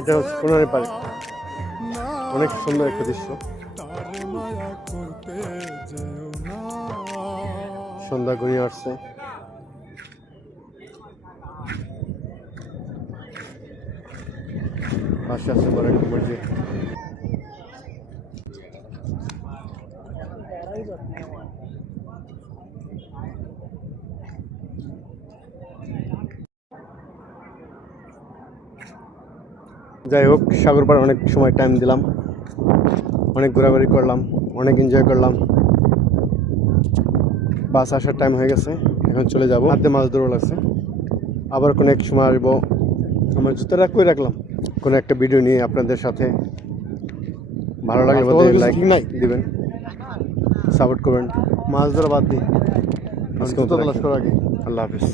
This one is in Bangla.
এটা হচ্ছে কোনারে পার্ক, অনেক সুন্দর একটা দৃশ্য। সন্ধ্যা ঘনিয়ে আসছে। পাশে আছে বড় একটা মসজিদ। যাই হোক, সাগর পাড়ে অনেক সময় টাইম দিলাম, অনেক ঘোরাঘুরি করলাম, অনেক এনজয় করলাম। বাস আসার টাইম হয়ে গেছে, এখন চলে যাবো। হাতে মাছ ধরো লাগছে, আবার কোনো এক সময় আসবো। আমার জুতোটা কই রাখলাম, কোনো একটা ভিডিও নিয়ে আপনাদের সাথে। ভালো লাগলে লাইক দিবেন, সাপোর্ট করবেন। মাছ ধরা বাদ দিই, আজকে তলাশ করার আগে। আল্লাহ হাফিজ।